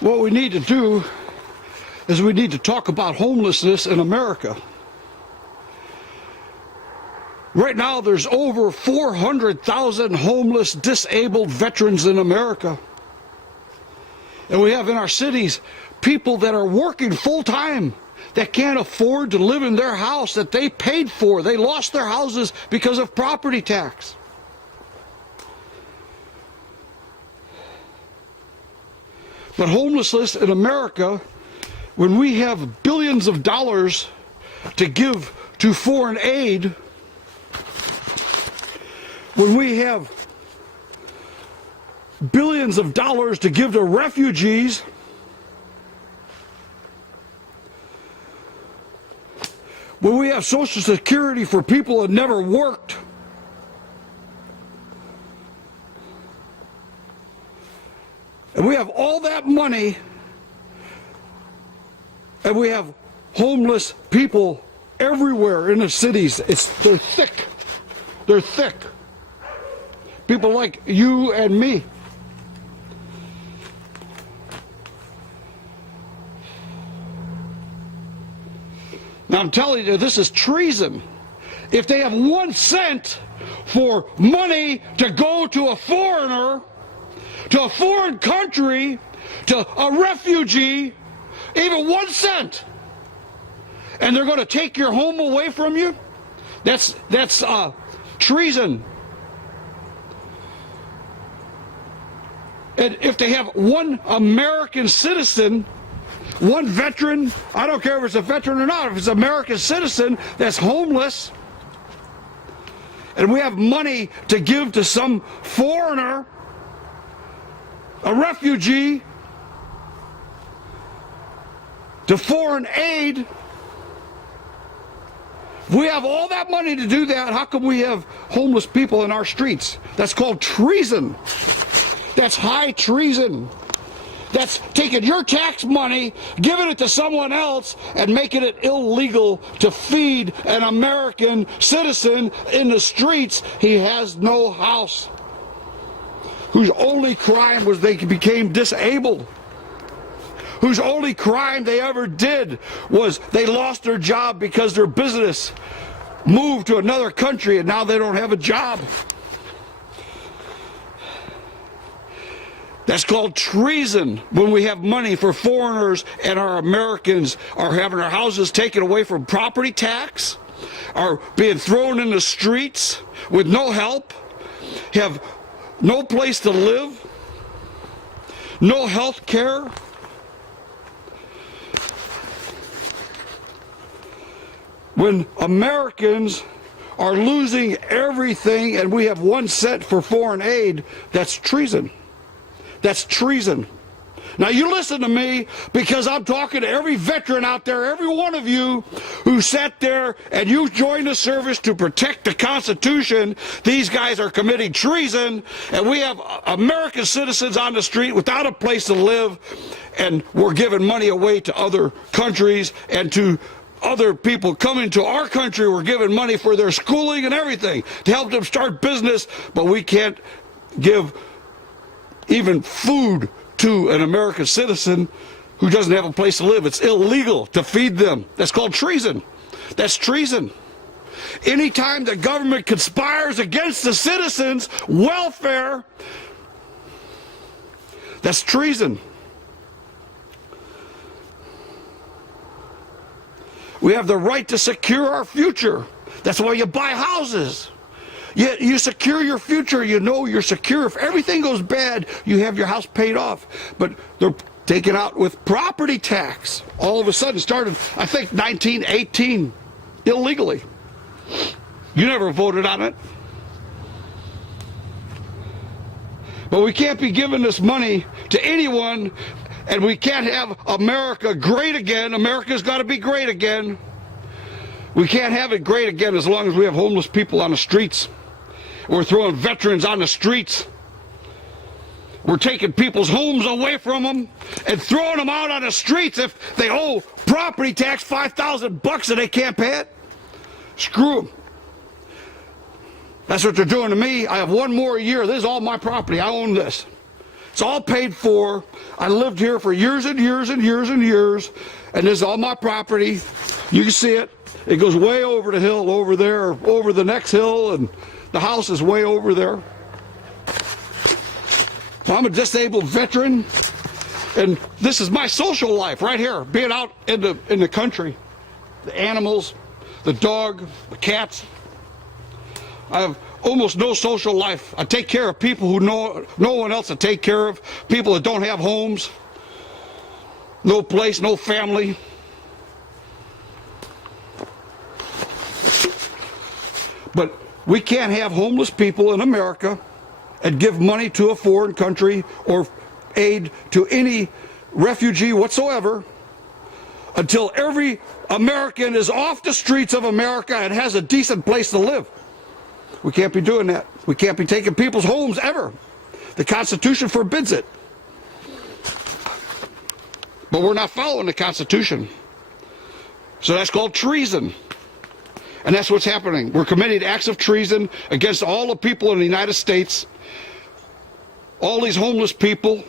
What we need to do is we need to talk about homelessness in America. Right now there's over 400,000 homeless, disabled veterans in America. And we have in our cities people that are working full-time that can't afford to live in their house that they paid for. They lost their houses because of property tax. But homelessness in America, when we have billions of dollars to give to foreign aid, when we have billions of dollars to give to refugees, when we have Social Security for people that never worked, and we have all that money, and we have homeless people everywhere in the cities. They're thick. They're thick. People like you and me. Now I'm telling you, this is treason. If they have 1 cent for money to go to a foreigner, to a foreign country, to a refugee, even 1 cent, and they're going to take your home away from you, that's treason. And if they have one American citizen, one veteran, I don't care if it's a veteran or not, if it's an American citizen that's homeless, and we have money to give to some foreigner, a refugee, to foreign aid, if we have all that money to do that, how come we have homeless people in our streets? That's called treason. That's high treason. That's taking your tax money, giving it to someone else, and making it illegal to feed an American citizen in the streets. He has no house, whose only crime was they became disabled, whose only crime they ever did was they lost their job because their business moved to another country and now they don't have a job. That's called treason when we have money for foreigners and our Americans are having our houses taken away from property tax, are being thrown in the streets with no help, have no place to live, no health care. When Americans are losing everything and we have 1 cent for foreign aid, that's treason. That's treason. Now you listen to me, because I'm talking to every veteran out there, every one of you who sat there and you joined the service to protect the Constitution. These guys are committing treason, and we have American citizens on the street without a place to live, and we're giving money away to other countries and to other people coming to our country. We're giving money for their schooling and everything to help them start business, but we can't give even food to an American citizen who doesn't have a place to live. It's illegal to feed them. That's called treason. That's treason. Anytime the government conspires against the citizens' welfare, that's treason. We have the right to secure our future. That's why you buy houses. You secure your future. You know you're secure. If everything goes bad, you have your house paid off. But they're taken out with property tax. All of a sudden, started, I think, 1918, illegally. You never voted on it. But we can't be giving this money to anyone, and we can't have America great again. America's got to be great again. We can't have it great again as long as we have homeless people on the streets. We're throwing veterans on the streets. We're taking people's homes away from them and throwing them out on the streets if they owe property tax $5,000 and they can't pay it. Screw them. That's what they're doing to me. I have 1 more year. This is all my property. I own this. It's all paid for. I lived here for years and years and years and years, and this is all my property. You can see it. It goes way over the hill over there, over the next hill, and the house is way over there. Well, I'm a disabled veteran, and this is my social life right here, being out in the country. The animals, the dog, the cats. I have almost no social life. I take care of people who no one else to take care of, people that don't have homes, no place, no family. But we can't have homeless people in America and give money to a foreign country or aid to any refugee whatsoever until every American is off the streets of America and has a decent place to live. We can't be doing that. We can't be taking people's homes ever. The Constitution forbids it. But we're not following the Constitution. So that's called treason. And that's what's happening. We're committing acts of treason against all the people in the United States. All these homeless people.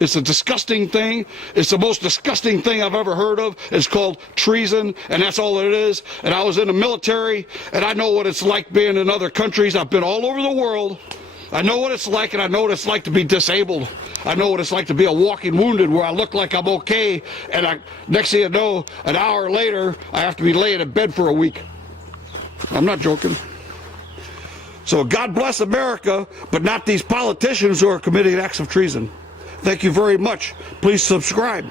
It's a disgusting thing. It's the most disgusting thing I've ever heard of. It's called treason, and that's all it is. And I was in the military, and I know what it's like being in other countries. I've been all over the world. I know what it's like, and I know what it's like to be disabled. I know what it's like to be a walking wounded where I look like I'm okay, and next thing you know, an hour later, I have to be laying in bed for a week. I'm not joking. So God bless America, but not these politicians who are committing acts of treason. Thank you very much. Please subscribe.